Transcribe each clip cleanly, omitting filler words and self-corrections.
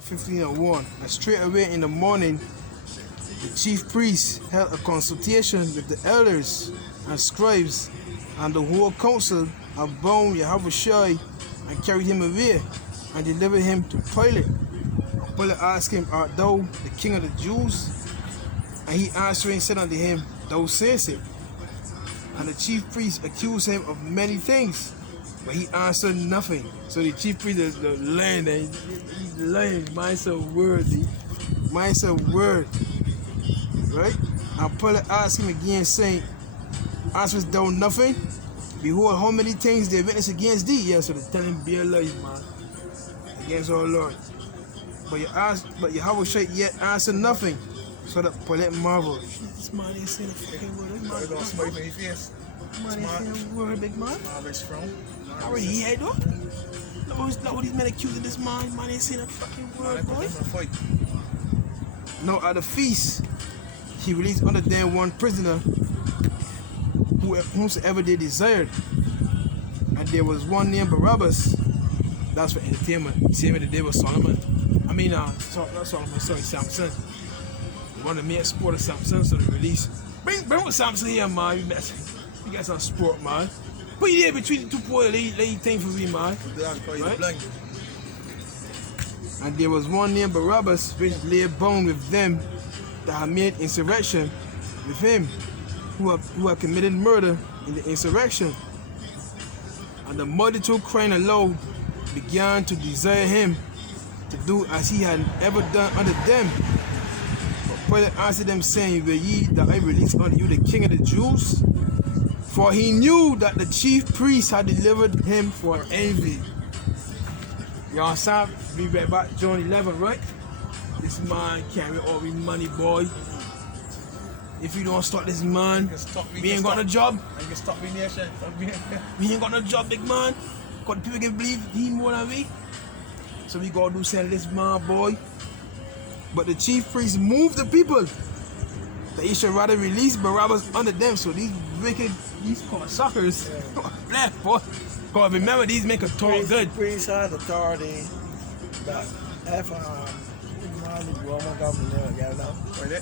15:01, and straight away in the morning, the chief priest held a consultation with the elders and scribes and the whole council, and bound Yahushua and carried him away and delivered him to Pilate. And Pilate asked him, Art thou the king of the Jews? And he answering said unto him, Thou sayest it. And the chief priest accused him of many things, but he answered nothing. So the chief priest is the lion, he's lying, minds of word, minds of word, right? And Pilate asked him again, saying, Answerest thou nothing? Behold, how many things they witness against thee? Yeah, so they tell him be lies, man, against our Lord. But Yahushua yet answered nothing. So that Pilate marveled. This man ain't saying a fucking word. This man Don't smite me in the face. ain't saying a word, big man. Marvelous from. Already he had though. Look what these men accusing this man. Man ain't saying a fucking word, boy. Fight. Now at the feast, he released under them one prisoner, whomsoever they desired. And there was one named Barabbas. That's for entertainment. Same way the day was Solomon. Not Solomon, sorry, Samson. One of the main sport of Samson, so they release. Bring with Samson here, man. You got some sport, man. Put you there between the two boys, lay thing for me, man. Right? And there was one named Barabbas, which lay bound with them that had made insurrection with him, who had committed murder in the insurrection. And the multitude crying aloud began to desire him to do as he had ever done unto them. Pilate answered them, saying, Will ye that I release unto you the king of the Jews? For he knew that the chief priest had delivered him for envy. You understand? We read about John 11, right? This man carry all the money, boy. If you don't stop this man, we ain't got no job. You can stop me nation. We ain't got no job, big man. Because people can believe he more than we. So we gotta do something this man, boy. But the chief priest moved the people that he should rather release Barabbas under them. So these wicked, these suckers, left, boy. Because remember, these make a talk good. Priests had authority, but if the Roman government, you know,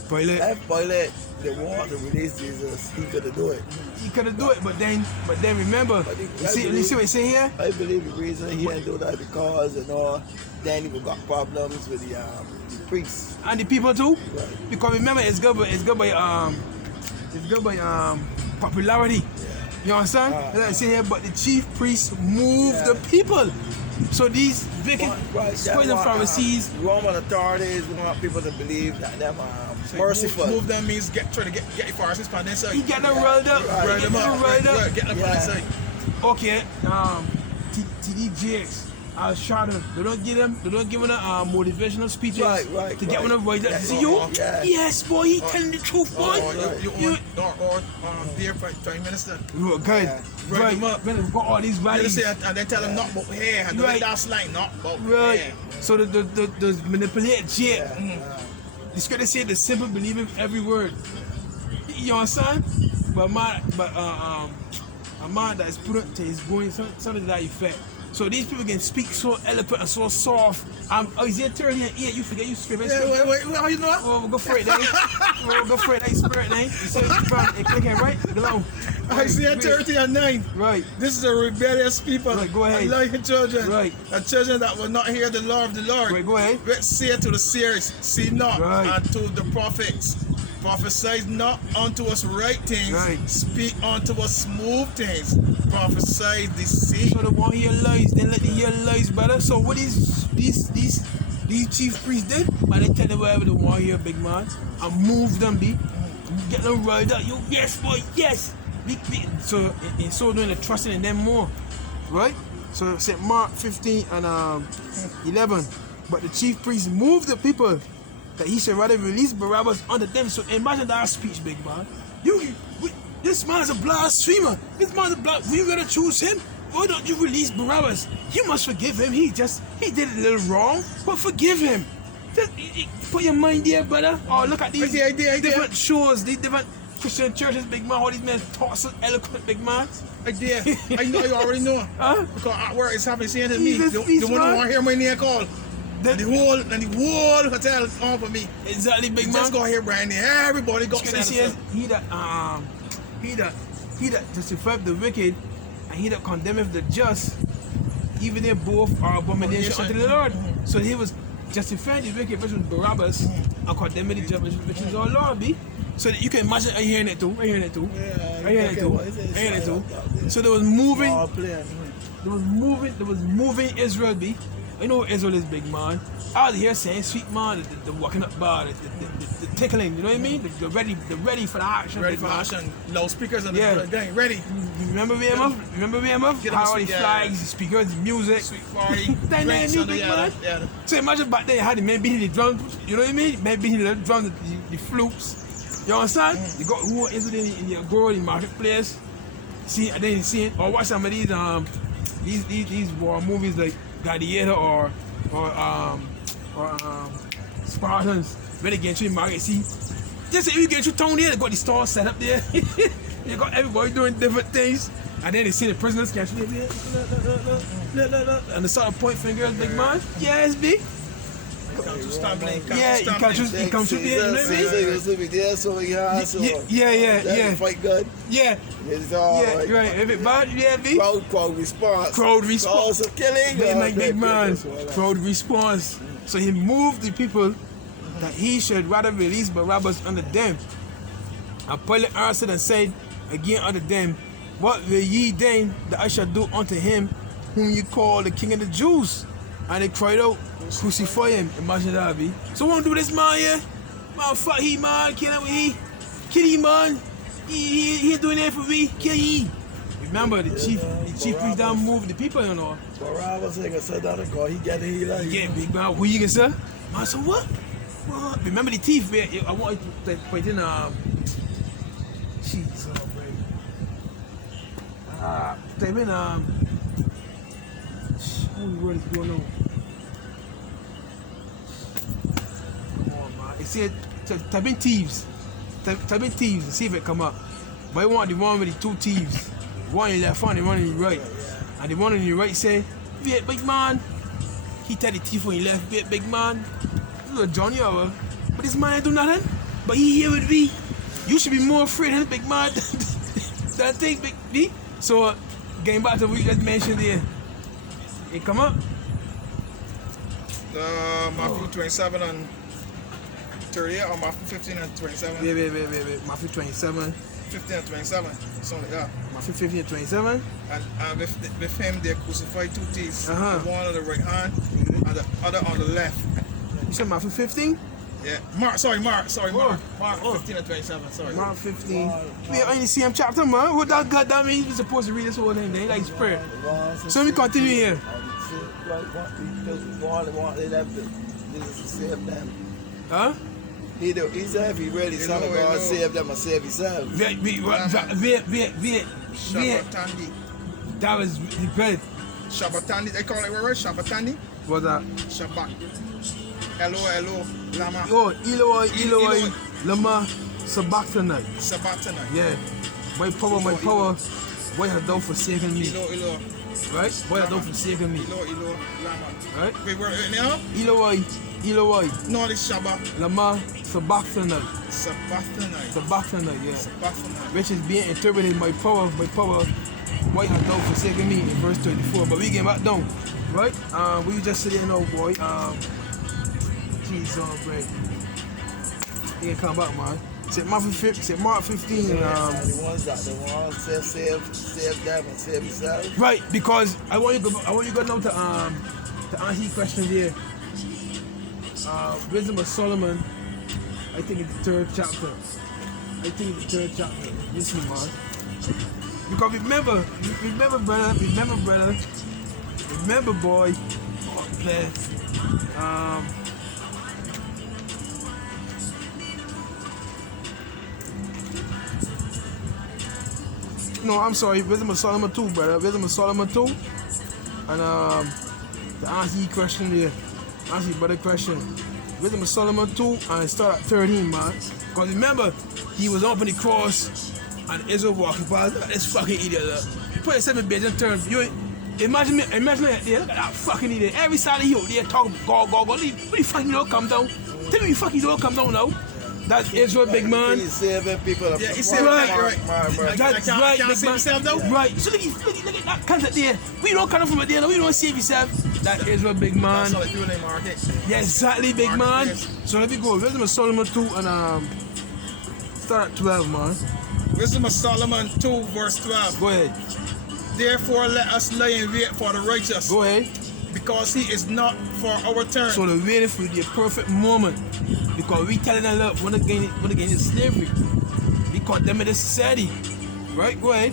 Pilate. if Pilate they want to release Jesus, he could have do it. He could have do it, but then remember, you see what he say here? I believe the reason he didn't do that because then he got problems with the priests And the people too, Right. because remember, it's good by popularity. You understand? Like I say here, but the chief priest moved the people. So these wicked poison Pharisees, Roman authorities want people to believe that they're merciful. Move them means try to get the Pharisees on their side. he get them rolled up, Right. Get them up. Get them on their side. Okay, TD Jakes, Shadow, they don't give them a motivational speeches Right, to get right. one of them. Yeah. See you? Yeah. Yes, boy, he telling the truth, boy. Dear Prime Minister. You good? Yeah. Right Right, them up. when we've got all these They rallies. say, and they tell them not about hair, and Right. that's like not about Right. hair. So the manipulated shit. Yeah. The scripture say the simple believe in every word. You understand? But a man that is prudent is going something to that effect. So these people can speak so eloquent and so soft. Is it 30 and 8? You forget you script. Yeah, wait, how you know that? We'll go for it, then. We'll go for it, that spirit, then. You say, click it, right? Below. Isaiah 30 and 9. Right. This is a rebellious people. Right, go ahead. And like children. Right. And children that will not hear the law of the Lord. Right, go ahead. Let's say to the seers, see not, Right. and to the prophets, prophesy not unto us right things, Right. speak unto us smooth things, prophesy deceit. So the one hear lies, then let the hear lies, brother. So what these chief priests did, man, they tell them whatever they want here, big man, and move them, be. Get them right up. You, yes, boy, yes. So in so doing, they're trusting in them more, right? So St. Mark 15 and 11. But the chief priest moved the people that he should rather release Barabbas unto them. So imagine that speech, big man. This man's a blasphemer. This man's a blasphemer. We gotta choose him. Why don't you release Barabbas? You must forgive him. He did a little wrong, but forgive him. Just put your mind there, brother. Oh, look at these different shows, these different Christian churches, big man. All these men talk so eloquent, big man. Idea. I know you already know. Huh? Because at work it's happening saying to me, Jesus, the peace, one who man. want to hear my name called. And the whole hotel on for me. Exactly, big man. Just go here, Brandy. Everybody go He says he that justifieth the wicked, and he that condemneth the just, even they both are abomination unto the Lord. So he was justifying the wicked, which was Barabbas, and condemning the just, which is our Lord, be. So that you can imagine, I hearing it too. So there was moving Israel, be. I know Israel is big, man. I was here saying, sweet man, the walking up bar, the tickling, you know what I mean? The ready for the action. Ready for action. Loudspeakers on Yeah. the gang. Ready. You remember VMF? Remember VMF? Get 'em How sweet, the yeah. flags, speakers, music. Sweet party. Then they drinks knew on the- big man. yeah. So imagine back then you had the men beating the drums, you know what I mean? Men beating the drums, the flutes. You understand? You got who is it in your girl in marketplace. See, and then you see it, or watch some of these war movies like Gladiator or Spartans, when they get you in market, see, just if you get your town there, they got the store set up there. You got everybody doing different things, and then they see the prisoners catch me there, and they start to point fingers, big man. Yes, big. Yeah, you can't just there, you know what I mean? Fight good. Yeah. It's all Yeah, right. right. If it bad, yeah, big. Crowd response. Crowd response. Also killing. Big man. Crowd response. So he moved the people that he should rather release Barabbas under them. And Pilate answered and said again unto them, what will ye then that I shall do unto him whom you call the King of the Jews? And they cried out, crucify him. Imagine that, be. So what do this man here? Man, fuck he, man. Kill him, kill him, man. He doing that for me. Kill he. Remember, the chief priest down moved the people, you know. Barabbas ain't gonna sit down and go. He get it, he like. Yeah, big man. Who you can say? Man, so what? Remember the thief? I want to point in, jeez, oh, bro. Type in, what is going on? Come on, man. It said, type in thieves. Type in thieves and see if it come up. But I want the one with the two thieves. One in the left and the one in the right. And the one in the right say, wait, big man. He tell the thief on the left, wait, big man. Little Johnny over. But this man ain't do nothing. But he here with me. You should be more afraid of him, big man. That thing, big B. So, getting back to what you just mentioned there. It come up. Matthew 27 and 38 or Matthew 15 and 27? Wait. Matthew 27. 15 and 27. Something like that. Matthew 15 and 27. And with him they crucified two thieves. Uh-huh. The one on the right hand and the other on the left. You said Matthew 15? Yeah. Mark 15 and 27. Sorry. Mark 15. We are in the same chapter, man. What that God that means? We're supposed to read this whole thing. They like prayer. So we continue here. They left it. Jesus to save them. Huh? He said if he really son of God, save them and save himself. Wait. Shabbatandi. That was the bread. Shabbatandi. They call it right? Shabbatandi? What's that? Shabbat. Hello, Lama. Oh, Eloi, Lama, Sabachthani. Sabbatanai. Yeah. My power, why hast thou forsaken me? Elo. Right? Why hast thou forsaken me? Elo, Lama. Right? Wait, where now? Eloi, No, it's Shabbat. Lama, Sabachthani. Sabbatanai. Sabachthani, yeah. Sabbatanai. Which is being interpreted, my power, why hast thou forsaken me in verse 34. But we get back down. Right? We just sitting now, boy. Jeez, oh, break. He can come back, man. Say Mark 15. The ones that save them and save himself. Right, because I want you to go now to answer your question there. Wisdom of Solomon, I think it's the third chapter. Listen, man. Because remember, brother. Remember, boy. No, I'm sorry. Wisdom of Solomon 2, brother. Wisdom of Solomon 2. And to answer your question there. Answer your brother question. Wisdom of Solomon 2 and start at 13, man. Because remember, he was up on the cross and Israel walking past. This fucking idiot. Put yourself in Beijing terms. Imagine that there. Look at that fucking idiot. Every Saturday he out there talking go. What the fuck you don't come down? Tell me you fucking don't come down now. That's Israel, big man. He's saving people. Yeah, he's saving Right. That's right, big save man. himself though. Right. So look at that concept there. We don't come from it there. No, we don't save yourself. That Israel, big man. That's how they do in the market. Yeah, exactly, big man. Yes. So let me go. Wisdom of Solomon 2 and start at 12, man. Wisdom of Solomon 2 verse 12. Go ahead. Therefore let us lay in wait for the righteous, Go ahead. because he is not for our turn. So they're waiting for the perfect moment. Because we telling them, look, when they get into slavery, we caught them in the society. Right? Go ahead.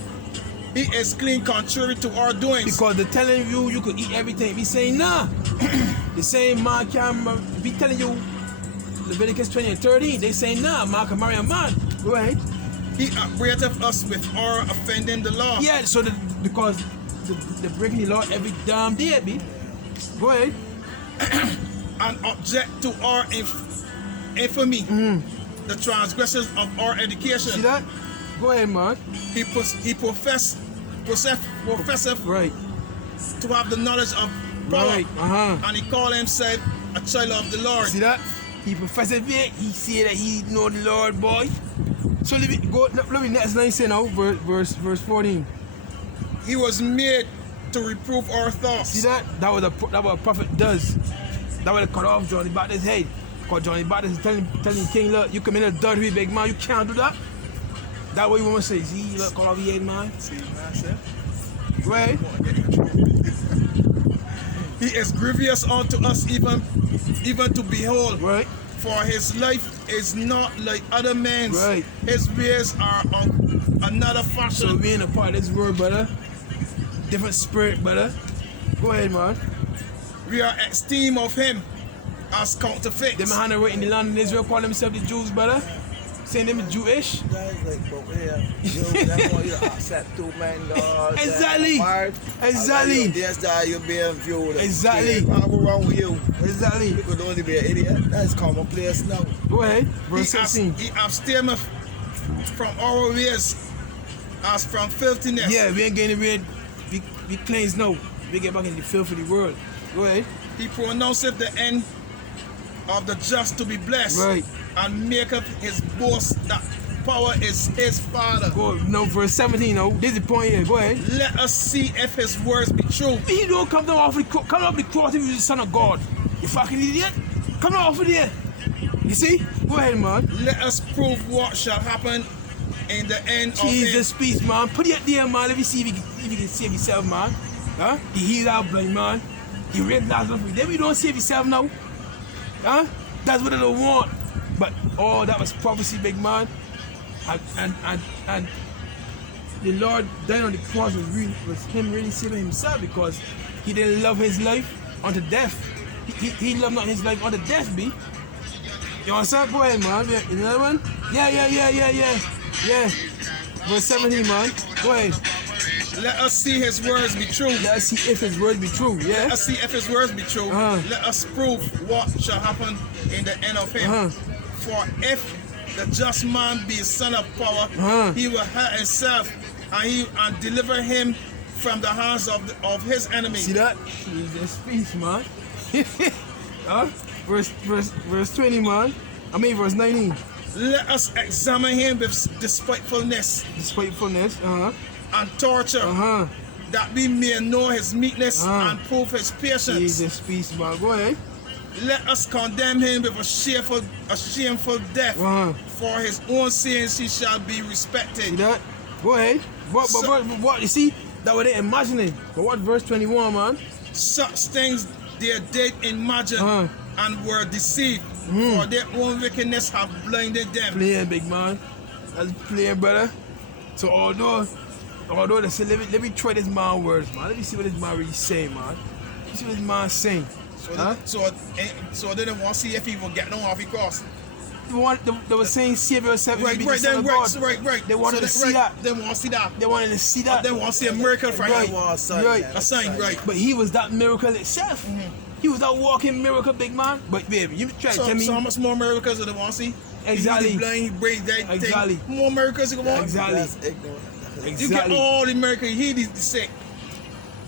He is clean contrary to our doings. Because they're telling you could eat everything. We saying nah. They saying man can't be telling you Leviticus 20 and 13. They saying nah, man can marry a man. Go ahead. He upbraideth us with our offending the law. Yeah, so because they're breaking the law every damn day, B. Go ahead. And object to our infamy, the transgressions of our education. See that? Go ahead, man. He professeth Right. to have the knowledge of power, Right. and he called himself a child of the Lord. See that? He professed it. He say that he know the Lord, boy. So let me next line say now, verse 14. He was made to reprove our thoughts. See that? That what a prophet does. That what they cut off Johnny Baptist's head. Because Johnny Baptist is telling King, look, you come in a dirty big man, you can't do that. That what you want to say? See, look, cut off your head, man. See, man, sir? Go ahead. He is grievous unto us even to behold. Right. For his life is not like other men's. Right. His ways are of another So fashion. we in a part of this world, brother. Different spirit, brother. Go ahead, man. We are esteemed of him as counterfeits. Them hand right in the land in Israel call themselves the Jews, brother. Saying them Jewish. Guys like, but here, you don't want you to accept two men, God. Exactly. Exactly. Yes, that you're being viewed. Exactly. What's wrong with you? Exactly. You could only be an idiot. That's commonplace now. Go ahead. Verse He 16. abstaineth from our ways as from filthiness. Yeah, we ain't getting rid. We cleanse now. We get back in the filth of the world. Go ahead. He pronounceth the end of the just to be blessed. Right. And maketh his boast that power is his father. Go no verse 17. No, this is the point here. Go ahead. Let us see if his words be true. He don't come down off the cross if he's the son of God. You fucking idiot. Come off of there. You see? Go ahead, man. Let us prove what shall happen in the end Jesus peace, man. Put it there, man. Let me see if you can save yourself, man. Huh? You heal our blind man. You rape Lazarus. Then you don't save yourself now. Huh? That's what they don't want. But oh, that was prophecy, big man. And the Lord dying on the cross was him really saving himself because he didn't love his life unto death. He loved not his life unto death, B. You understand? Go ahead, man. Another one? Yeah. Verse 17, man. Go ahead. Let us see his words be true. Let us see if his words be true. Yeah. Let us see if his words be true. Let us prove what shall happen in the end of him. For if the just man be a son of power, he will hurt himself and deliver him from the hands of his enemies. See that? Jesus peace, man. Huh? Verse 20, man. I mean verse 19. Let us examine him with despitefulness. Despitefulness. And torture. That we may know his meekness and prove his patience. Jesus peace, man. Go ahead. Let us condemn him with a shameful death. For his own sins he shall be respected. See that? Go ahead. What you see? That what they imagining. But what verse 21, man? Such things they did imagine and were deceived. For their own wickedness have blinded them. Playing, big man. That's playing, brother. So although they say, let me try this man words, man. Let me see what this man really saying, man. Let me see what this man saying. So they didn't want to see if he will get no off the cross. They were saying Savior yourself. Right. They wanted to see that. They want to see that. They wanted to see that. They want to see a miracle from him. Right. A sign, right. But he was that miracle itself. He was that walking miracle, big man. But baby, you try to tell me. So how much more miracles do they want to see? Exactly. He blind, he breaks that Exactly. thing. More miracles you want? Exactly. That's ignorant. You get all the miracles, he heals the sick.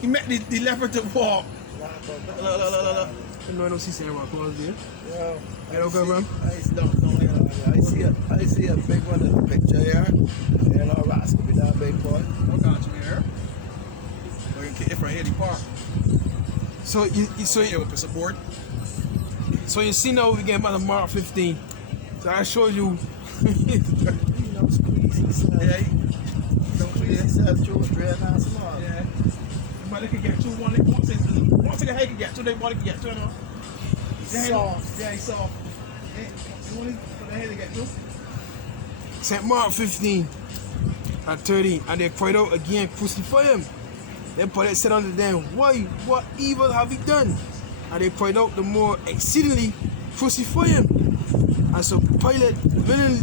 He met the leopard to walk. Look. No, I don't see Sam Rock close there. Yo, You know, go, bro? I see a big one in the picture here. You know, Ross could be that big boy. What got you here? We're going to get from here to park. So you Here with the support. so you see now we get about March 15. So I showed you. You know, squeeze. Yeah. Don't please yourself, George. Red House Mom. Yeah. Somebody could get two, one thing a head can get two, they body can get two, you know. Soft. Yeah, he's soft. Yeah, one for the head to get two. St. Mark 15 and 13, and they cried out again, crucify him. Then Pilate said unto them, why, what evil have he done? And they cried out the more exceedingly, crucify him. And so Pilate willing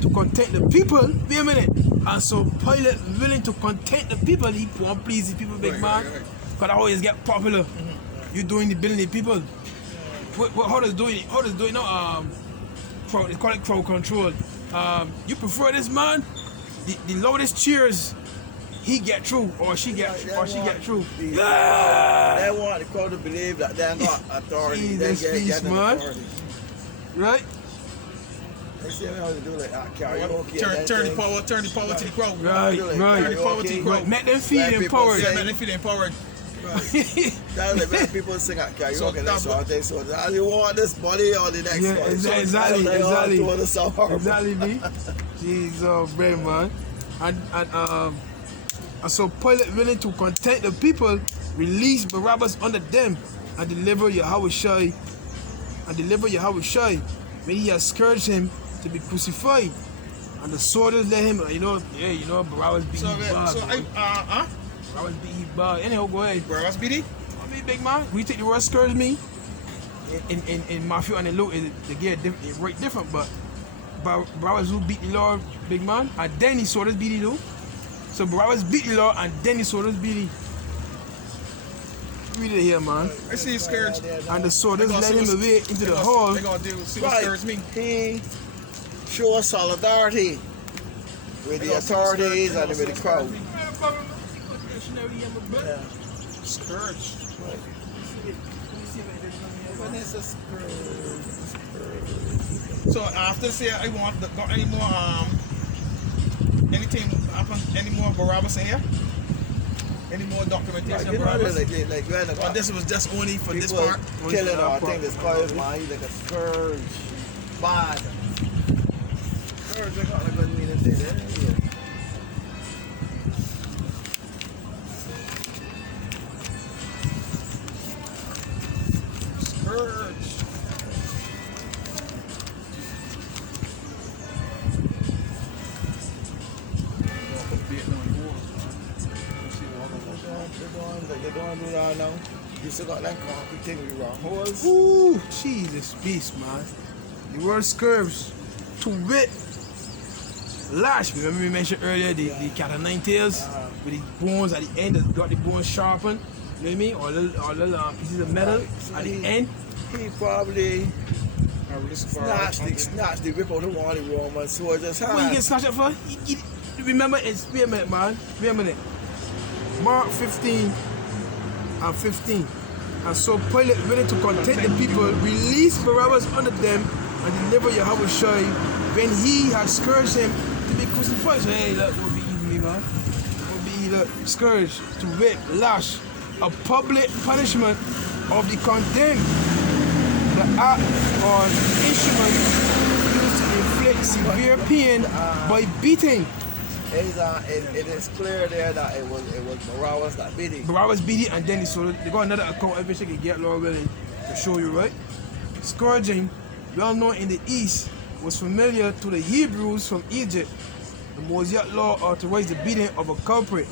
to content the people, wait a minute. And so Pilate willing to content the people, he won't please the people, big man. Because I always get popular. You doing the building the people. How does do it now? Crowd, they call it crowd control. You prefer this man? The loudest cheers, he get through or she get through. They want the crowd to believe that they're not authority. They get man. authority. Right? They see how to do like karaoke. Turn the power to the crowd. Right. Turn the power to the crowd. Make them feel Let people empowered. say- Yeah, man, they feel empowered. That's like when people sing at karaoke, that's what they say. So you want this body or the next Yeah, one? exactly. Exactly. Me. Jeez, brain man. And so Pilate willing to content the people, release Barabbas under them, and deliver Yahushua. When he has scourged him to be crucified, and the soldiers let him. Barabbas beat his bad. Barabbas beat his bad. Anyhow, go ahead. Barabbas BD? I mean, big man, we take the word scourge me. In Matthew and in Luke, they get right different, but Barabbas who beat the Lord, big man, and then the soldiers beat the Lord. So Barabbas beat the Lord, and then the soldiers beat him. Read it here, man. I see his scourge. And the soldiers led him away into the hall. They're going to see what scourge mean. He shows solidarity with the authorities and with the crowd. Yeah. Scourge. So after say I want got any more anything happen, any more Barabbas in here? Any more documentation of Barabbas? Like when the Or this was just only for this people part? killing or I think this cause man, he's like a scourge. Bad. Scourge, I got a good meaning to that. Scourge. They're going to do that now. You still got that concrete thing with your holes. Ooh, Jesus, beast, man. The word scourge, to wit, lash. Remember we mentioned earlier the cat of nine tails with the bones at the end that got the bones sharpened. You know what I mean? Or little pieces of metal at the end. He probably snatched the whip out of one of the Roman soldiers' hand. What you get snatched up for? Remember, wait a minute, man. Wait a minute. Mark 15 and 15. And so Pilate, willing to content the people, released Barabbas under them and deliver Yahushua when he had scourged him to be crucified. So, hey, look, what be easy, man. What be the scourge, to whip, lash, a public punishment of the condemned, the act or instrument used to inflict severe pain by beating. It is clear there that it was Barabbas that beat him. Barabbas beat it, and then they got another account every they can get, Lord willing, to show you, right? Scourging, well known in the East, was familiar to the Hebrews from Egypt. The Mosaic law authorized the beating of a culprit,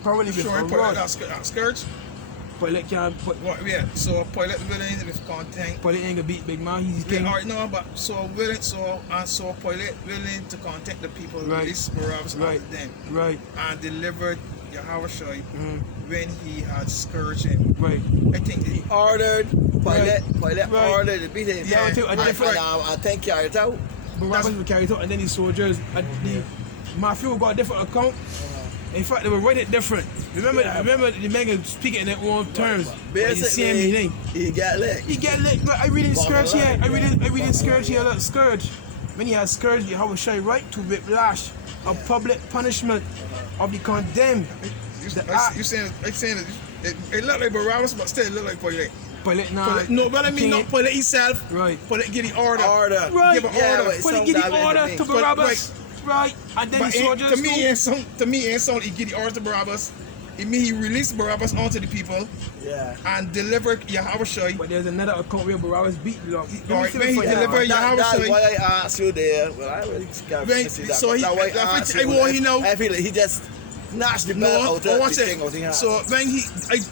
apparently with Sure, a Pilate rod. scourge. Pilate can't, Yeah, so Pilate willing with content. Pilate ain't gonna beat big man. He's king. Alright, no, but so Pilate willing to contact the people, Right. release Barabbas Right. out of them, Right, and delivered Yahushua when he had scourged him. right. I think he Ordered, Pilate Right. ordered the beating. Yeah, I think carried out. Barabbas were carried out, and then the soldiers, the Matthew got a different account. In fact, they were writing it different. Remember the men speaking in their own terms. But you see him, he ain't. He got licked. He get lit. Look, I read in Scourge here. I read in Scourge here. Look, Scourge. When he has Scourge, Yahweh Shai right to whiplash, a public punishment of the condemned. You saying it look like Barabbas, but still it look like Pilate. Pilate, nah. No, but I mean not Pilate himself. Right. Pilate give the order. Right. Give an order. Pilate give the order to Barabbas. Right. And then the soldiers to me, it sound he give the order to Barabbas. It mean he released Barabbas onto the people. Yeah. And delivered Yahweh Shai. But there's another account where Barabbas beat the Lord. Alright, when he delivered Yahweh That's Shai. why I asked you there. Well, I really can't see that. So he, I feel like he just snatched the belt out of the thing out of his hand. So when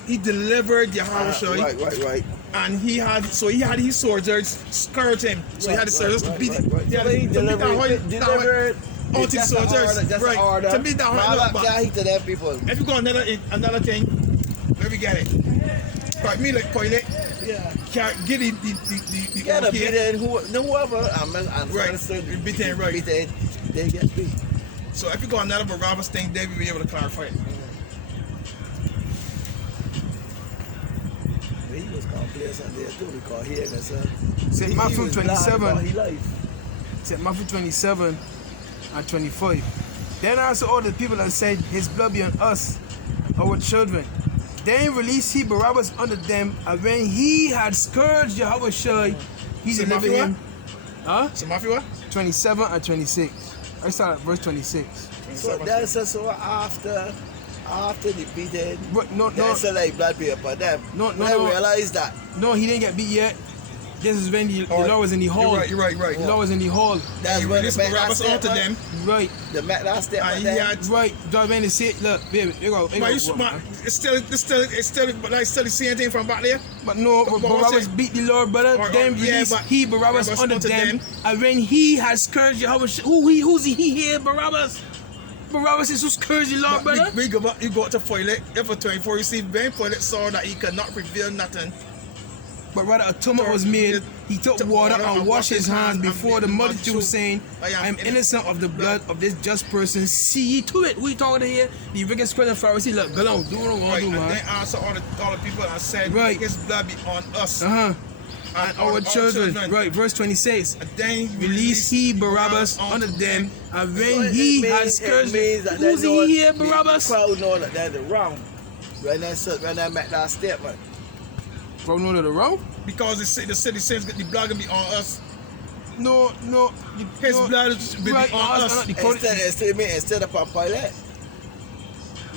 he delivered Yahweh Shai. Right. And he had his soldiers scourge him. So he had the soldiers to beat him. So he delivered all the soldiers. Right. To beat that hard. But to them people. If you got another thing, let me get it. But me like Pilate. Yeah. Can't get the Get a beaten whoever right. Beaten, right. They get beat. So if you got another Barabbas thing, they will be able to clarify it. He was gonna play something there too because he had St. Matthew 27. St. Matthew 27 and 25. Then answered all the people and said, his blood be on us, our children. Then released he Barabbas unto them, and when he had scourged Yahweh Shai, he delivered him. So Matthew what? 27 and 26. I start at verse 26. So that's so after the beating, No. that's like blood be upon them. No. Realize that. No, he didn't get beat yet. This is when the Lord was in the hall. You're right. The Lord was in the hall. That's when the Barabbas onto them. Right. The last step. Right. That's when they say, look, baby, it's still the same thing from back there. But no, Barabbas beat the Lord, brother. Then released he Barabbas unto them. And when he had scourged Yahweh, who's he here, Barabbas? Barabbas is who scourged the Lord, brother. You got to Pilate. If for 24, you see, when Pilate saw that he could not reveal nothing. But rather a tumult was made. He took water and washed his hands before the multitude, saying, I am innocent of the blood of this just person. See ye to it. Who you talking to here? The wicked scribe and Pharisee. Look, go on, do what you want to do, man. And then answer all the people and said, his blood be on us. And our children. Right, verse 26. And then release he Barabbas unto them, and when he had scourged, who's he here, Barabbas? The crowd know that they're wrong. When they make that statement. Crowd know that they're wrong? Because the city says the blood gonna be on us. No. His blood will be on us. Instead of Pilate.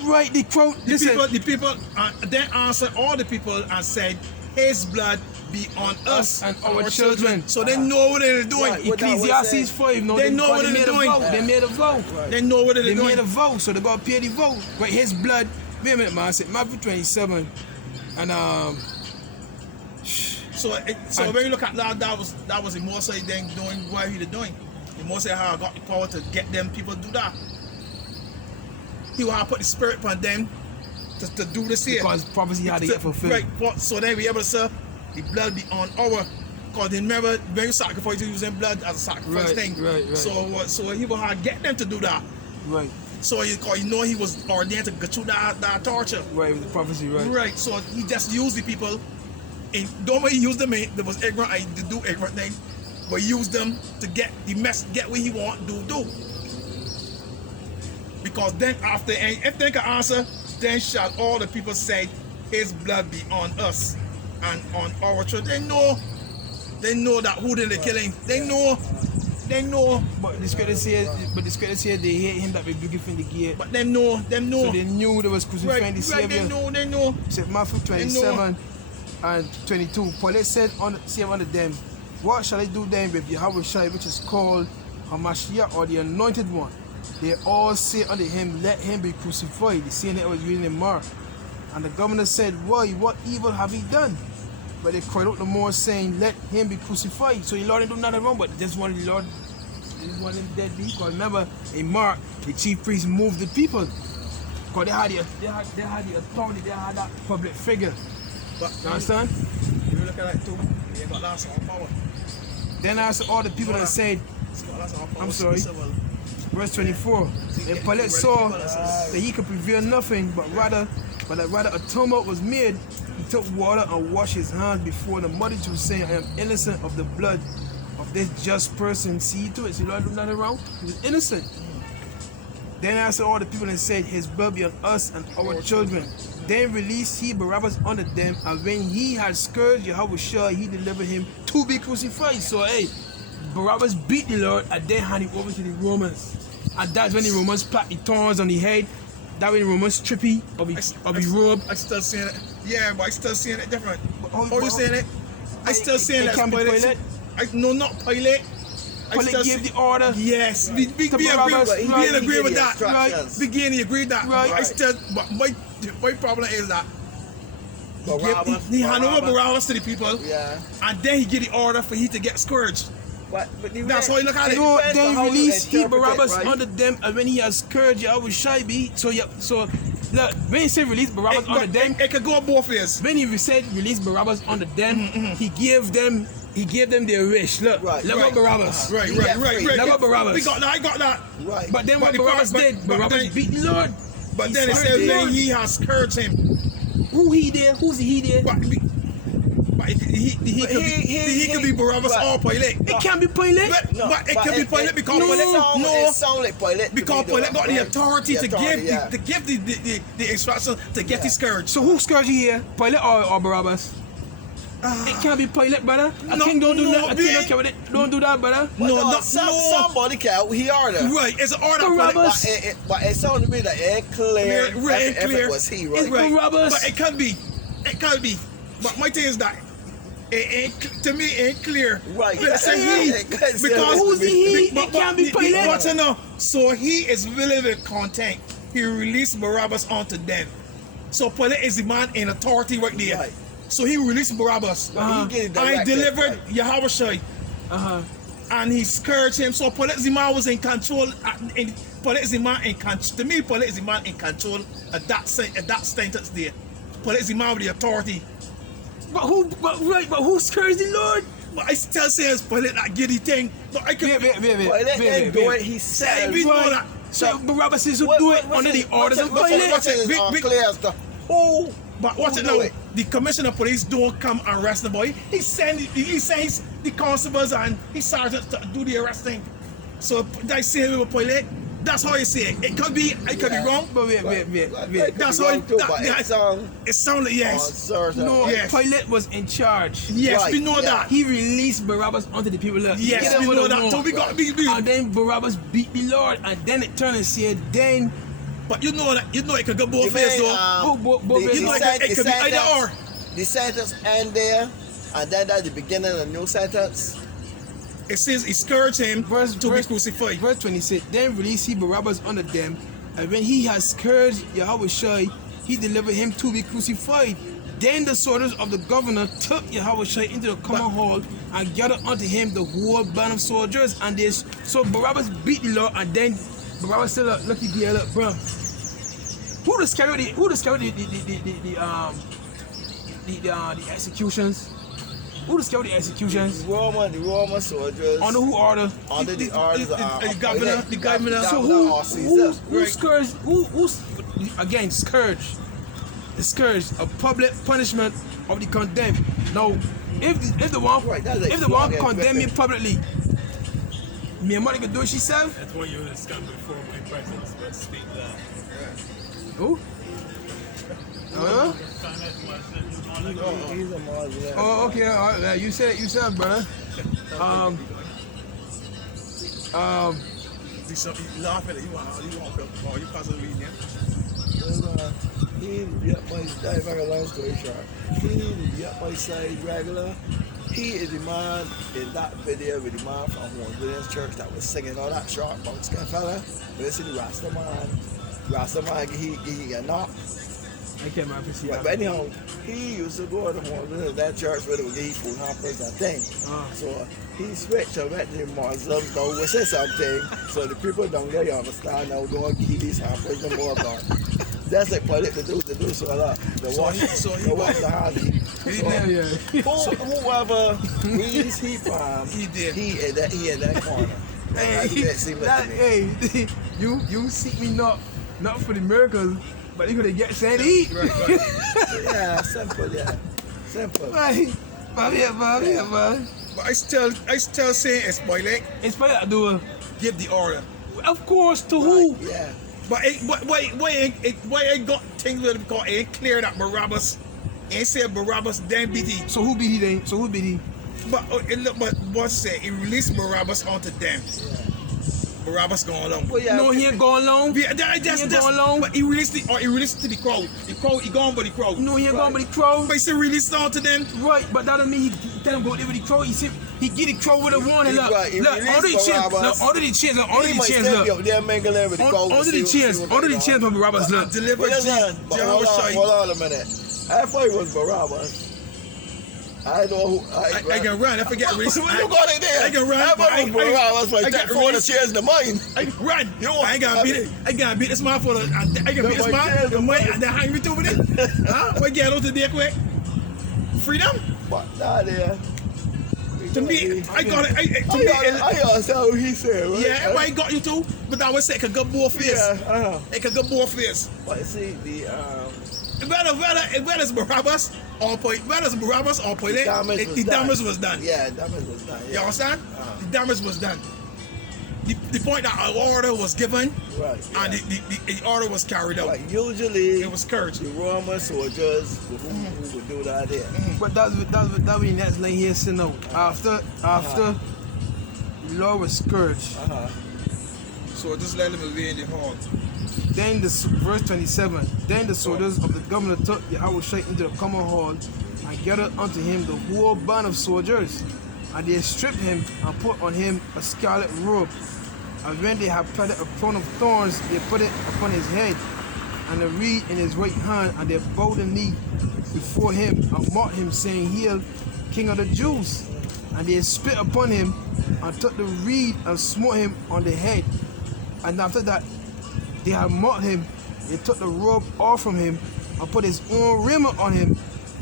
Right, the crowd. The people then answered all the people and said, his blood be on us and our children. So they know what they're doing. Right. Ecclesiastes 5. No, they know what they're doing. They made a vote. Right. They know what they're doing. They made a vote, so they got to pay the vote. Right, his blood. Wait a minute, man. I said Matthew 27, and So when you look at that was the Moses then doing what he was doing. The Moses how got the power to get them people to do that. He will have put the spirit upon them to do this here. Because prophecy had to get fulfilled. Right, so then we able to say the blood be on our. Because they remember when you sacrifice, you using blood as a sacrifice thing. Right. So he will have get them to do that. Right. So you know he was ordained to go through that torture. Right, with the prophecy, right. Right, so he just used the people. And don't he used them, that was ignorant, to do ignorant thing, but he used them to get what he want to do. Because then after, and if they can answer, then shall all the people say, his blood be on us and on our children. They know that who did the killing. They know. But the scripture said they hate him that rebuke from the gate. But them know. So they knew they was crucifying the Savior. They know. Said Matthew 27 and 22. Pilate said unto them, what shall I do then with Yahweh Shai, which is called Hamashiach, or the Anointed One? They all say unto him, let him be crucified. The same that was reading in Mark. And the governor said, why, what evil have he done? But they cried out the more, saying, let him be crucified. So the Lord didn't do nothing wrong, but just wanted the Lord, they just wanted him dead. Because remember, in Mark, the chief priest moved the people. Because they had the authority, they had that public figure. But you understand? If you look at that too, they got lots of power. Then I asked all the people that said, I'm sorry. Verse 24. And Pilate saw that he could prevail nothing, but rather a tumult was made. He took water and washed his hands before the multitude, saying, I am innocent of the blood of this just person. See to it. See, Lord, do nothing wrong. He was innocent. Then answered all the people and said, his blood be on us and our children. Then released he Barabbas unto them, and when he had scourged Yahushua, he delivered him to be crucified. So, hey, Barabbas beat the Lord and then handed him over to the Romans. And that's when the Romans plapped the thorns on the head. That when the Romans strip him of his robe. I still saying it. Yeah, but I still saying it different. How How you saying it? I still saying that can't be Pilate. No, not Pilate. Pilate gave the order. Yes, we agree Barabbas, with right, that. he Right, instructions. begin to agree with that. Right. I still, but my problem is that Barabbas, he handed over Barabbas to the people, Yeah. and then he gave the order for he to get scourged. But That's how you look at it. No, depends on then how you released he interpret it, Barabbas right? under them, and when he has scourged Yahushua, so look, when he said release Barabbas under them, It could go both ways. when he said release Barabbas under them, he gave them their wish. Look, Right, let right. go Barabbas. Right. Let go Barabbas. We got that. I got that. Right. But then But what the Barabbas but- did, but Barabbas then- beat the Lord. But He then it scourged says the when Lord. he has scourged him. Who he did? Who's he did? But he could be Barabbas but- or Pilate. It can't be Pilate. But it could be Pilate because It sound like Pilate. to because me, though, Pilate got the right? authority to give yeah. the instruction to get the scourge. So who scourged you here? Pilate or Barabbas? It can't be Pilate, brother. A No, king don't do no, that. A king man. don't care with it. Don't do that, brother. But No, no, somebody can. He ordered. Right, it's an order. Barabbas. But it sounded to me that it clear. Right, if clear. it was he, It's right? Barabbas. But it can be. It can be. But my thing is that it ain't, to me, it ain't clear. Right. But it say Yeah, he. it can't say Because Who's the he? but- It can't be but- Pilate. But you know, so he is willing to content. He released Barabbas onto them. So Pilate is the man in authority right there. Right. So he released Barabbas. He get it And he directed, delivered right. Yahushua. Uh-huh. And he scourged him. So Pilate the man was in control. Pilate is the man in control. To me, Pilate is the man in control at that sentence there. Pilate is the man with the authority. But who scourged the Lord? But I still say it's Pilate that get the thing. But I can Wait. Pilate didn't do it. He said. we know Right. that. So Barabbas is who do it under the orders of Pilate. watch it. Big- Unclear as to who. But watch who it do now. The commissioner of police don't come and arrest the boy. He sends the constables and his sergeants to do the arresting. So they say we were Pilate. That's how you say it. It could be wrong. But wait. That's how Too, but that- it sound It sounded yes. uncertain. No, Yes. Pilate was in charge. Yes, Right, we know yeah. that. He released Barabbas onto the people. Look, Yes, get them we what know they that. want. So we got And then Barabbas beat the Lord, and then it turned and said, then but you know that it could go both You ways mean, though. both the- ways. You know the it could be either or. The sentence end there, and then at the beginning of the new sentence. It says he scourged him to be crucified. Verse 26. Then released he Barabbas unto them, and when he had scourged Yahushua, he delivered him to be crucified. Then the soldiers of the governor took Yahushua into the common hall and gathered unto him the whole band of soldiers. And so Barabbas beat the Lord, and then Barabbas said, look here, look, bro. Who discovered the executions? Who discovered the executions? The Roman soldiers. Under who order? Under the orders of the governor. The governor. So who scourged? Who again scourge? The scourge, a public punishment of the condemned. Now, if the one Right, that's like if the one flogging, condemn me whipping. publicly, me and money can do it herself. That's why you has come before my presence, but speak loud. Who? He's a Muslim. Oh, okay. All right. You said it yourself, brother. You laugh at it. You want you pass it reading him. He need to be up my side, very long story short. He need to be up my side regular. He is the man in that video with the man from Williams Church that was singing all that short about skin fella. But this is the Rasta man. Rasta man, he got knocked. I can't remember. See But anyhow, he used to go to that church where they would give food hampers and thing. So he switched and went to the Muslims now, we say something. So the people down there, you understand, now don't give these hampers no more. But that's like Pilate to do so a lot. The wash the hands. Whoever reads he from, He did. he in that corner. Hey, hey, you seek me not for the miracles, but you gonna get something to eat. Right. Yeah, simple, yeah. Simple. Right. Man. But I still say it's my leg. It's for that do. Give the order. Of course, to who? Yeah. But why I got things with it because it ain't clear that Barabbas ain't said Barabbas then beat he. So who beat he then? So who beat he? But what say he released Barabbas onto them. Barabbas going along. Well, yeah. No, he ain't going long. Yeah, that's going along. But he released it to the crowd. He gone by the crowd. No, he ain't going by the crowd. But he said released onto them. Right, but that don't mean he tell him go there with the crowd. He get the crowd with a warning. Look, Right, he look, released under the chairs, Barabbas. look, under the chairs, look, under He the might chairs, still be look. up there mingling with the crowd. Under the chairs, from Barabbas, look. Delivered But listen, but hold Jehovah on a minute. After it was Barabbas, I know who. I can run. I forget release. You got it there. I can run. After it was Barabbas, like that for the chairs in the mind. I can run. You know, I ain't gonna beat it. I gotta beat this man for the. I can beat this man. The money and then hang me over there. Huh? What get out to the quick? Freedom. But nah, there. To me, I got it. To me, I understand what he said. Right? yeah, everybody got you too. But I would say it could go both ways. Yeah. It could go both ways. But see, the Whether it's Barabbas or point, whether it's Barabbas or point, the damage was done. Yeah, damage was done. You Yeah. understand? The damage was done. The point that an order was given Right. and the order was carried out. Like usually, It was courage. the Roman soldiers who would do that there. But that's what the next line here say now. After the Lord was scourged, So just let him away in the hall. then verse 27. Then the soldiers of the governor took Yahushua into the common hall and gathered unto him the whole band of soldiers, and they stripped him and put on him a scarlet robe. And when they had planted a crown of thorns, they put it upon his head, and a reed in his right hand, and they bowed the knee before him and mocked him, saying, Hail, King of the Jews! And they spit upon him and took the reed and smote him on the head. And after that they had mocked him, they took the robe off from him and put his own raiment on him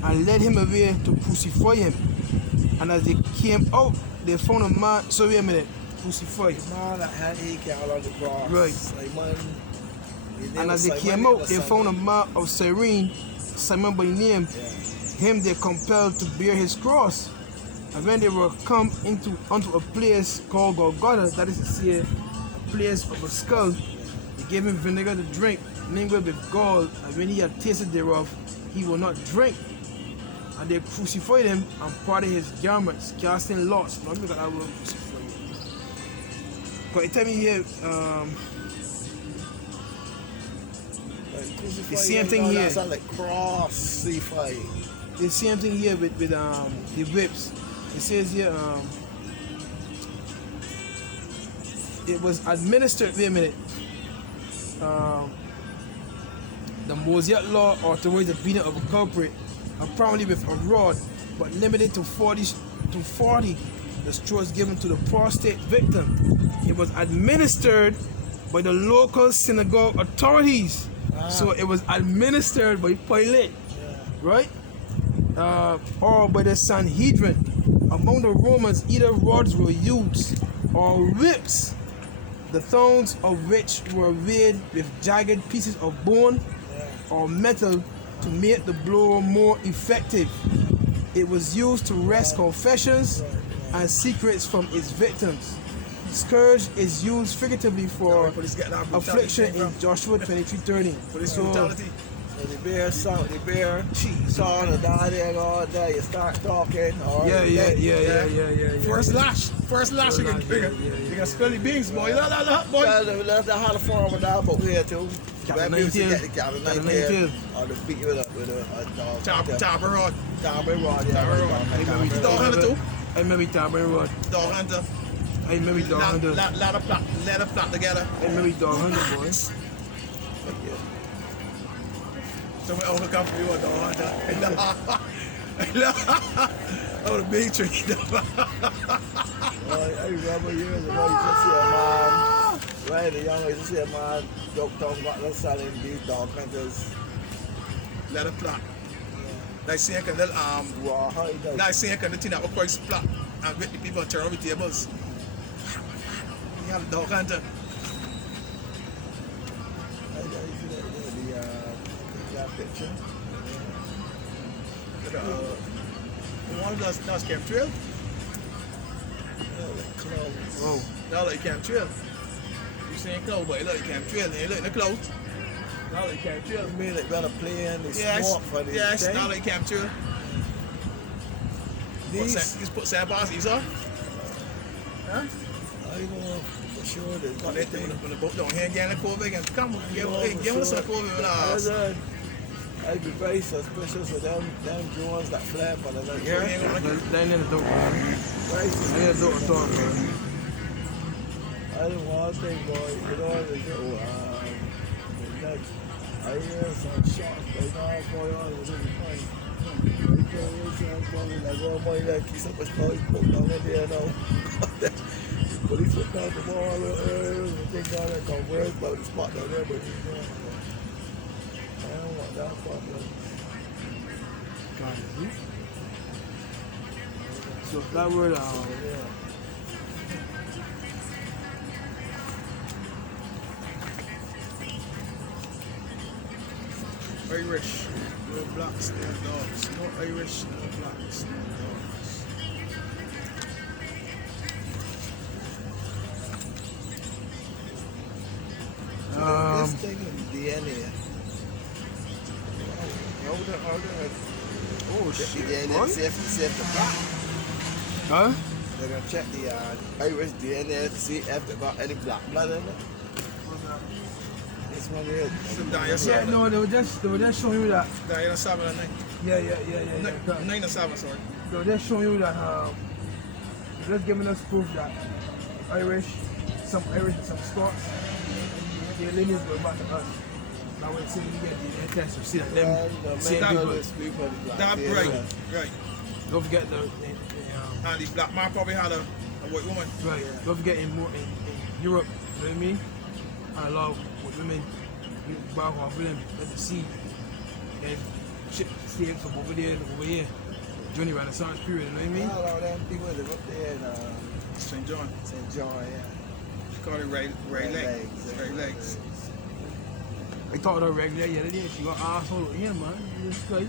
and led him away to crucify him. And as they came out, they found a man. So wait a minute, crucify. Man, that had he carried on the cross. Right. Like, man, And as they came out, they found a man of Cyrene, Simon by name. Him they compelled to bear his cross. And when they were come unto a place called Golgotha, that is to say, a place of a skull, they gave him vinegar to drink, mingled with gall, and when he had tasted thereof, he would not drink. And they crucified him and parted his garments, casting lots. Now look at that word crucified. But it tell me here, the same thing here. Sound like crucify. the same thing here with the whips. It says here, it was administered, wait a minute, the Mosaic law authorized the beating of a culprit, apparently with a rod, but limited to 40. The strokes given to the prostate victim. It was administered by the local synagogue authorities. So it was administered by Pilate, right? Or by the Sanhedrin. Among the Romans, either rods were used or whips, the thongs of which were weighed with jagged pieces of bone or metal to make the blow more effective. It was used to wrest confessions and secrets from its victims. Scourge is used figuratively for affliction in Joshua 23:30. So, The bear saw the die there all day. You start talking. yeah. First lash, you can spell the beans, boy. Boy. Well, that's the hard form of that, but we had to. Captain That music 19. get the Captain Captain 19. 19. Or the beat with a dog. Tabber rod. Tabber rod, yeah. Tabber rod. Tabber Dog rod. hunter too. I remember Tabber Rod. Dog hunter. I remember Dog Hunter. Let them plot together. I remember Dog Hunter, boys. So my uncle come for you, dog hunter. Oh, the big trick. I remember years ago, you just see a man, right, the young, you just see a man, Dr. Butler selling these dog hunters. Let them plot. Like saying, Wow, how he does. like saying, the thing that was quite splat and with the people turn over tables. have a dog hunter. That picture. One of those camp trail. Whoa. That like camp trail. You saying clothes, but it look like camp trail. And it look like the clothes. That like camp trail. You mean like run a plane, they Yes, swap for the yes, thing? that like camp trail. These, Just put sandbars on. Huh? I know for sure they got When the boat don't hang down the Corvette and come give us some Corvette. I'd be very suspicious of them drones that flap on the night. Yeah. They need to do it, man. Very They suspicious. need to do it, man. I don't want to think, boy, you know, the next, I hear some shots, but now going on with really funny. Like, oh, boy, like, he's up a story, put down in there now. Police went down the wall, the thing down there, come work, but the spot down there, but he's doing it. I don't want that problem. So that word, Yeah. Irish, no blacks, no dogs. No Irish, no blacks, no dogs. This thing is DNA. oh Check the shit, DNA, boy. see if the black. Huh? They're gonna check the Irish DNA to see if they got any black blood in it. This one here. Some down your Yeah, side. no, they were just showing you that. Down your 7 and 9. Yeah. 9 and 7, sorry. They were just showing you that. They're just giving us proof that some Irish, some Scots, their lineage go back to us. Now when see you get the test, you see that them same people. That right. Don't forget the And the black man probably had a white woman. right. Don't forget in Europe, you know what I mean? And a lot of women back off them at the sea. And ship slaves from over there to over here. During the Renaissance period, you know what I mean? All of them people live up there in St. John. St. John, yeah. Call it Ray Legs. I talked to her regular the other day. She got asshole with him, man. Just like,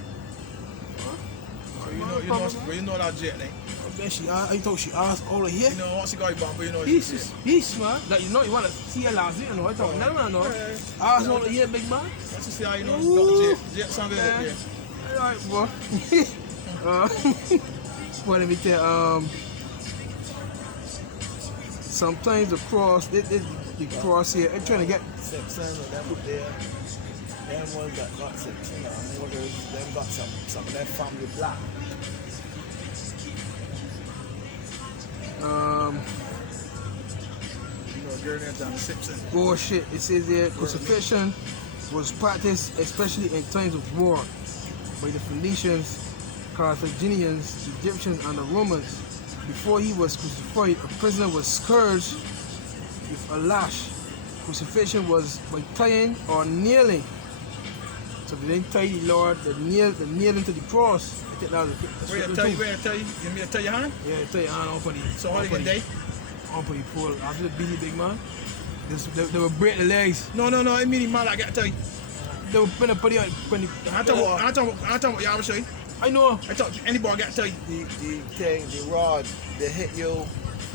So you know that jet thing. I bet I thought she asked all of here. You know, once you got your bumper, you know Peace, it's peace, man. Like, you know, you want to see her last week, you know. I thought, no, ask all of here, big man. Once you see how you know Ooh. it's jet song is up here. Alright, boy. Well, let me tell sometimes the cross, the cross here, I'm trying to get. Simpson of them up there. Them ones that got Simpson and Waters, them got some of their family black. You know, girl named Donna Simpson. Bullshit. It says there crucifixion was practiced especially in times of war by the Phoenicians, Carthaginians, Egyptians, and the Romans. Before he was crucified, a prisoner was scourged with a lash. Crucifixion was by tying or nailing. So they didn't tie the Lord, they nailed him to the cross. I think that was Where I tell you? You want me to tell you, huh? Yeah, I tell you, on for the. So how you get day? On for the pole. After the beat, big man. They will break the legs. No, I mean man, I got to tell you. They will put it on. I talk what y'all show you. I know. I talk anybody got to tell you. The thing, the rod, they hit you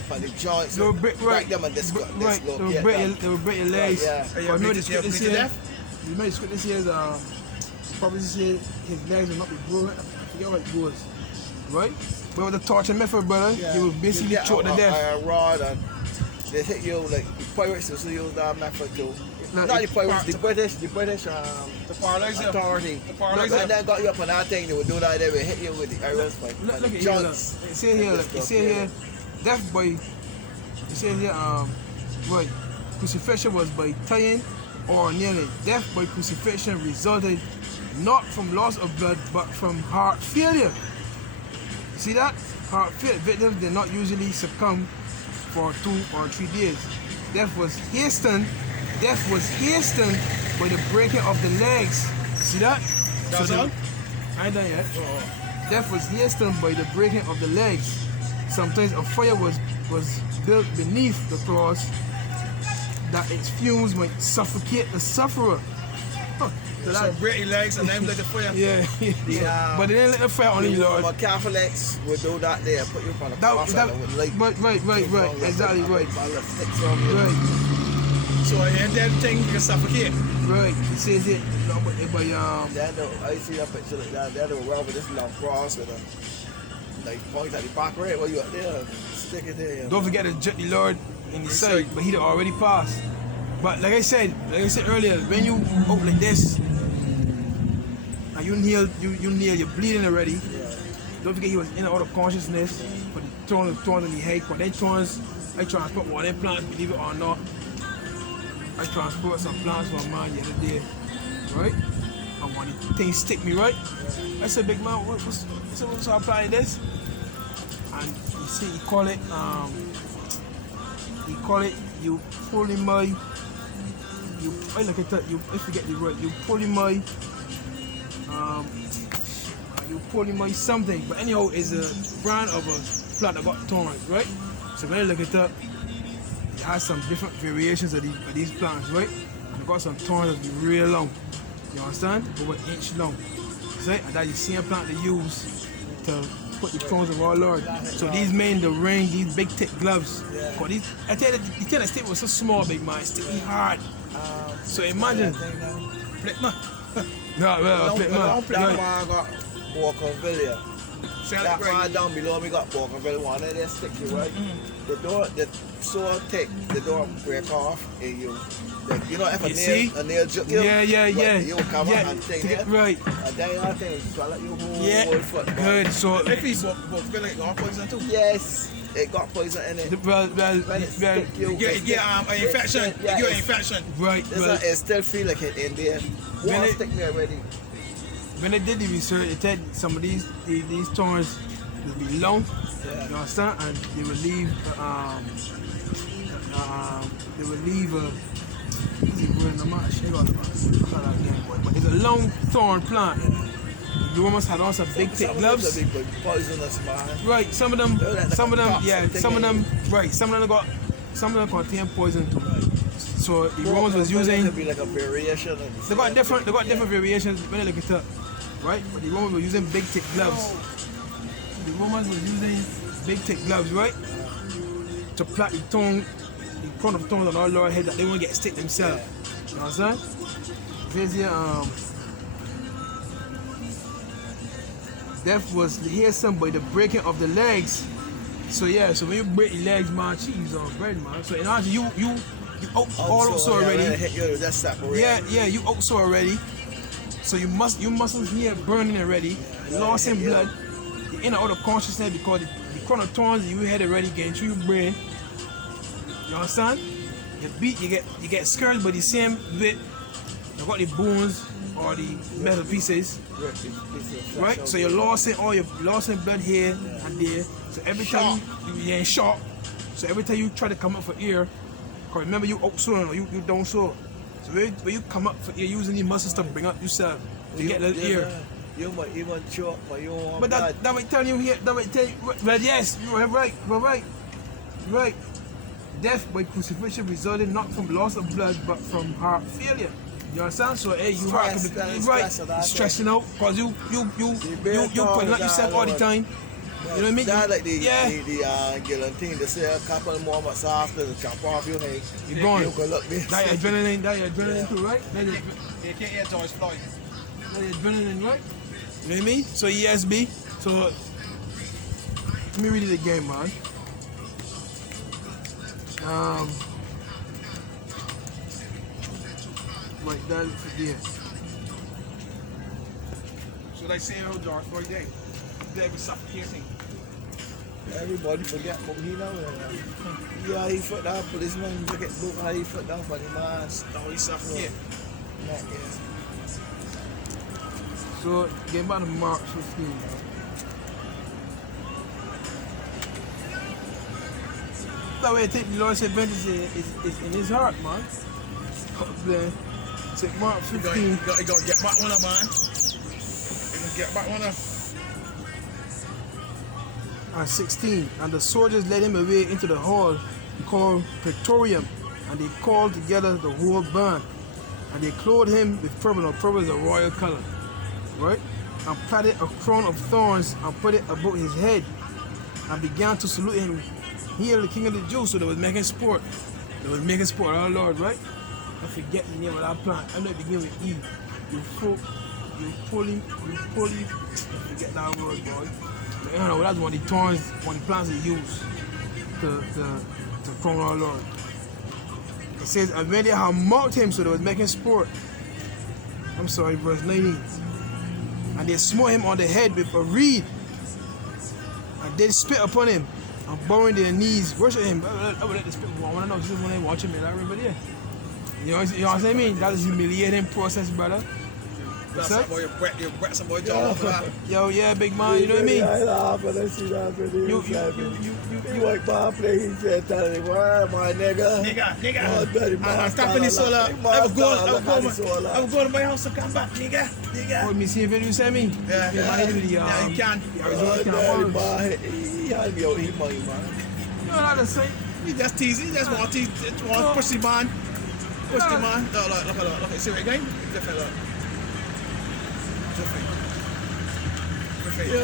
for the joints. They will break them and Right. dislocate They will them. break your legs. Right, Hey, Or you no, beat the to script this year. death? You know the script this year is probably say his legs will not be broken. I forget what it was. Right? But with the torture method, brother, you will basically choke to death. A rod and they hit you like the pirates also use that method too. No, Not the it- pirates, the British The paralyzer. authority. The paralyzer. When they got you up on that thing, they would do that. They would hit you with the arrows, like Look the at here, look. joints. It says here, look. It says here, death by. It says here, right. Crucifixion was by tying or nailing. Death by crucifixion resulted not from loss of blood, but from heart failure. See that? Heart failure. Victims did not usually succumb for 2 or 3 days. Death was hastened by the breaking of the legs. See that? That's all? I ain't done yet. Death was hastened by the breaking of the legs. Sometimes a fire was built beneath the cross that its fumes might suffocate the sufferer. So So that, break your legs and then let the fire. yeah, Yeah. but they didn't let the fire on you, Lord. But Catholics would do that there, put you on the cross and would light. Right, exactly right. Sticks on you. Right, So and then thing you can suffocate. right. It says it, but I see a picture like that. They're around with this long cross with a like point at the back, right? While you up there, stick it there. don't forget to judge the Lord in the sight, but he already passed. But like I said earlier, when you out like this, and you kneel, you're bleeding already. Don't forget he was in and out of consciousness for the thorns in the head. But then thorns, I transport one of them plants, believe it or not. I transport some plants for a man the other day, right? And when the thing stick me, right? I said, big man, what's I applying this? And you see, he call it, you polymer, I look at that, I forget the word, you polymer, you polymer something, but anyhow, it's a brand of a plant that got thorns, right? So when I look at that, it has some different variations of these plants, right? And it got some thorns that be real long, you understand? Over an inch long. See? And that you see a plant they use to put the thorns of our Lord. So these men, the ring, these big thick gloves. Cause these, I tell you, the stick was so small, big man, it's sticking hard. So imagine. Flip man. No, well, That man got Bougainvillea. Sound That like man right. down below me got Bougainvillea. One of them stick you right. The door, the so thick, the door break off, and you know if You see? a nail juke you. Yeah. You come up and to take get it. right. And then you think swallow your whole Yeah, foot. good. So, If he's feel like got poison too. Yes, it got poison in it. When it stick you, You get an infection. You get an infection. right. It still feel like it in there. When One it- stick me already. When they did the research, they said some of these thorns will be long, you understand, and they will leave I'm not sure but it's a long thorn plant. The woman had on some big thick gloves. Some of them are big poisonous, man. Right, some of them, They're like some of them, toxic yeah, thing some of in them, right, some of them contain poison too. So the Romans was It using, could be like a variation of the they got same different thing. variations when they look it up, right? But the Romans were using big thick gloves. The Romans were using big thick gloves, right? To plait the tongue, the crown of thorns on our Lord's head that they won't get stick themselves. You understand? There's here, death was hastened by the breaking of the legs. So yeah, so when you break your legs, man, cheese on bread, man. So in order you also already. Hit you, that's separate. Yeah, you also already. So your muscles here burning already, lost in blood, you're in and out of consciousness because the crown of thorns you had already getting through your brain. You understand? You beat, you get scared by the same bit. You got the bones or the metal pieces, right? So you're lost in blood here and there. So every time you're in shock. So every time you try to come up for air, cause remember you outswing or you down so. So when you come up for air, using the muscles to bring up yourself to get the air. You might even choke, but you won't. But that might tell you here, that might tell you, well yes, you're right. Death by crucifixion resulted not from loss of blood but from heart failure. You understand? So hey, you heart Stress, could that be is right, stress of that, stressing out because you putting up yourself all the time. You know what I mean? That like the Yeah. guillotine. They say a couple more months after the chop off your head. You're gone. You can look this. That adrenaline too, right? That You can't hear George Floyd. adrenaline, right? You know what I mean? So ESB. So let me read it again, man. Right, that's there. So they say how George Floyd day. They was suffocating. Everybody forget what he know. Yeah, he foot down policeman. Look at book how he foot down for the man. No, he suffocated. Not yet. So getting back to Mark 15. Man. That way I think the Lord said vengeance is in his heart, man. Then take Mark You 15. gotta get back one up, man. You gonna get back one up. And 16, and the soldiers led him away into the hall called Praetorium, And they called together the whole band. And they clothed him with purple. Now purple is a royal color. Right? And platted a crown of thorns and put it about his head. And began to salute him. Hail the King of the Jews. So they was making sport. They was making sport, our Lord, right? I forget the name of that plant. I know it begins with E. You forget that word, boy. But, you know, that's one of the thorns, one of the plants they use to crown our Lord. It says, and when they had mocked him, so they was making sport. I'm sorry, verse 19. And they smote him on the head with a reed. And they spit upon him and bowing their knees, worship him. I would let the spit go. I want to know if when they watch him, I remember there. You know what I mean? That is humiliating process, brother. What's up? Your breath, some boy jaw off that. Yo, yeah, big man, you know what I mean? I laugh when I see that video. He like my play, he said, tell me, where my nigga? Nigga. I'm tapping this all up. I will go to my house to come back, nigga. Let me see if you send me. Yeah, you can. He had me out here, money, man. You know what I'm saying? He just teasing. He just want to push the man. Push the man. Look. See what again? Different. Yo,